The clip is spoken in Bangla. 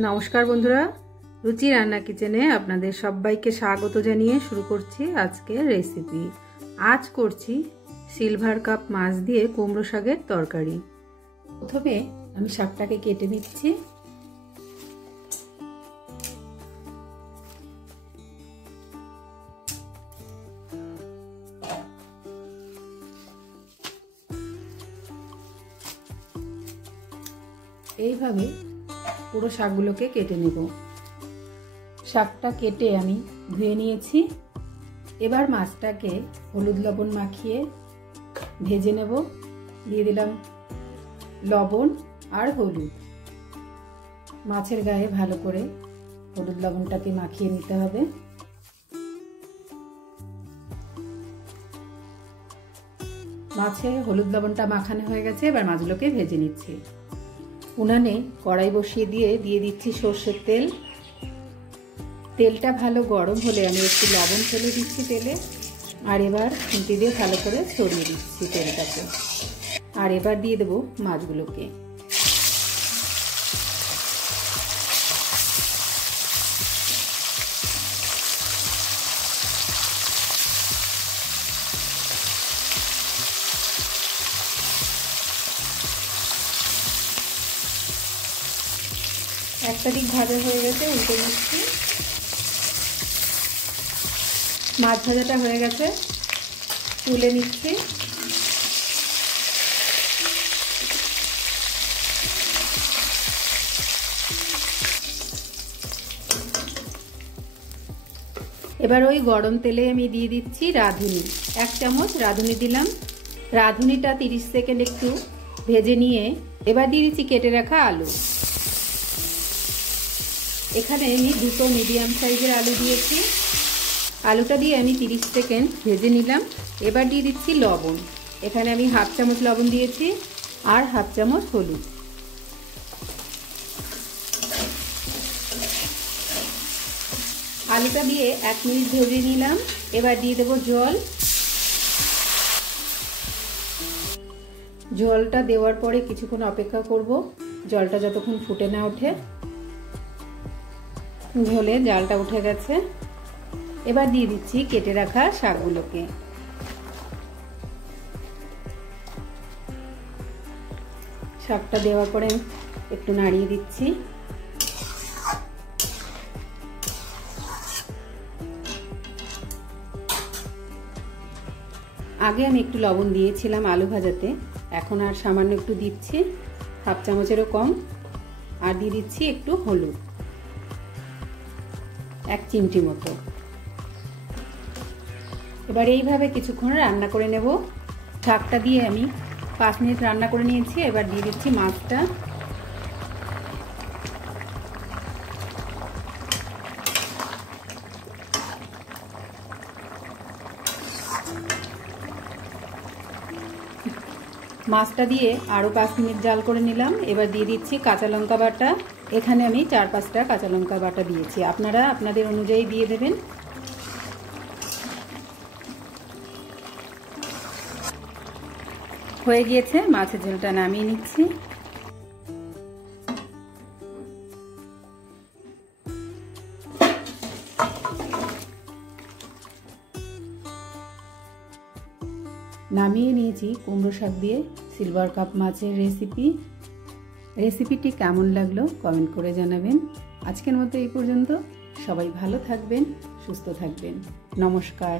নমস্কার বন্ধুরা, রুচি রান্না কিচেনে আপনাদের সবাইকে স্বাগত জানিয়ে শুরু করছি আজকের রেসিপি। আজ করছি সিলভার কাপ মাছ দিয়ে কুমড়ো শাকের তরকারি। প্রথমে আমি শাকটাকে কেটে নিচ্ছি। এইভাবে পুরো শাকগুলোকে কেটে নেব। শাকটা কেটে আমি ধুয়ে নিয়েছি। এবার মাছটাকে হলুদ লবণ মাখিয়ে ভেজে নেব। দিয়ে দিলাম লবণ আর হলুদ। মাছের গায়ে ভালো করে হলুদ লবণটাকে মাখিয়ে নিতে হবে। মাছে হলুদ লবণটা মাখানো হয়ে গেছে। এবার মাছগুলোকে ভেজে নিচ্ছি। উনানে কড়াই বসিয়ে দিয়ে দিচ্ছি সর্ষের তেল। তেলটা ভালো গরম হলে আমি একটু লবণ ফেলে দিচ্ছি তেলে। আর এবার খুন্তি দিয়ে ভালো করে ছড়িয়ে দিচ্ছি তেলটাকে। আর এবার দিয়ে দেবো মাছগুলোকে। একটা দিক ভাজা হয়ে গেছে, উল্টে নিচ্ছি। মাছ ভাজাটা হয়ে গেছে, তুলে নিচ্ছি। এবার ওই গরম তেলে আমি দিয়ে দিচ্ছি রাঁধুনি। 1 চামচ রাঁধুনি দিলাম। রাঁধুনিটা 30 সেকেন্ড একটু ভেজে নিয়ে এবার দিয়ে দিচ্ছি কেটে রাখা আলু। এখানে আমি 2 মিডিয়াম সাইজের আলু দিয়েছি। আলুটা দিয়ে আমি 30 সেকেন্ড ভেজে নিলাম। এবার দিয়ে দিচ্ছি লবণ। এখানে আমি 1/2 চামচ লবণ দিয়েছি আর 1/2 চামচ হলুদ। আলুটা দিয়ে 1 মিনিট ভেজে নিলাম। এবার দিয়ে দেবো জল। জলটা দেওয়ার পরে কিছুক্ষণ অপেক্ষা করব, জলটা যতক্ষণ ফুটে না ওঠে। ঝোলে জালটা উঠে গেছে। এবার দিয়ে দিচ্ছি কেটে রাখা শাকগুলোকে। শাকটা দেওয়ার পরে একটু নাড়িয়ে দিচ্ছি। আগে আমি একটু লবণ দিয়েছিলাম আলু ভাজাতে, এখন আর সামান্য একটু দিচ্ছি, 1/2 চামচেরও কম। আর দিয়ে দিচ্ছি একটু হলুদ, 1 চিমটি মতো। এবার এইভাবে কিছুক্ষণ রান্না করে নেব। শাকটা দিয়ে আমি 5 মিনিট রান্না করে নিয়েছি। এবার দিয়ে দিচ্ছি মাছটা। মাছটা দিয়ে আরও 5 মিনিট জাল করে নিলাম। এবার দিয়ে দিচ্ছি কাঁচা লঙ্কা বাটা। এখানে আমি 4-5টা কাঁচা লঙ্কা বাটা দিয়েছি, আপনারা আপনাদের অনুযায়ী দিয়ে দেবেন। হয়ে গিয়েছে, মাছের ঝোলটা নামিয়ে নিচ্ছি। নামিয়ে নিয়েছি কুমড়ো শাক দিয়ে সিলভার কাপ মাছের রেসিপিটি কেমন লাগলো কমেন্ট করে জানাবেন। আজকের মতো এই পর্যন্ত। সবাই ভালো থাকবেন, সুস্থ থাকবেন। নমস্কার।